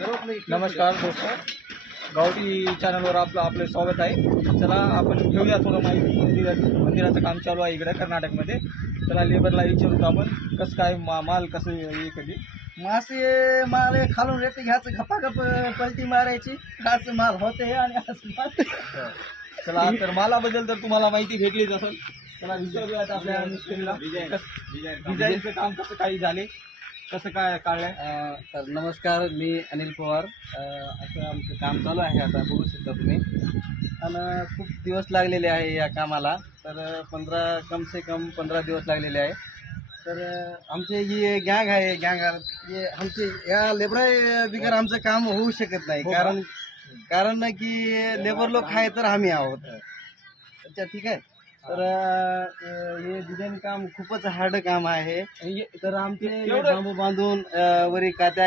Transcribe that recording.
नमस्कार दोस्त, गावठी चॅनलवर आपले स्वागत आहे. चला आपण घेऊया थोडं माहिती. मंदिराचं काम चालू आहे इकडे कर्नाटकमध्ये. चला लेबरला विचारू आपण कसं काय माल कसं हे कधी माल खालून रेती घ्यायचं, घपाघप पलटी मारायची, असं माल होते आणि असं माल. चला तर मालाबद्दल तर तुम्हाला माहिती भेटलीच असेल. चला विचारूया आता आपल्या मिस्त्रीला डिझाईनचं काम कसं काही झाले, कसं काय काढलंय. तर नमस्कार, मी अनिल पवार. असं आमचं काम चालू आहे, आता बघू शकता तुम्ही. आणि खूप दिवस लागलेले आहे या कामाला. तर कम से कम 15 दिवस लागलेले आहे. तर आमचे जी गँग आहे, हे आमचे या लेबर बिगर आमचं काम होऊ शकत नाही. कारण की लेबर लोक आहे तर आम्ही आहोत. अच्छा, ठीक आहे. तर हे डिझाईन काम खूपच हार्ड काम आहे. तर आमचे बांबू बांधून वरी कात्या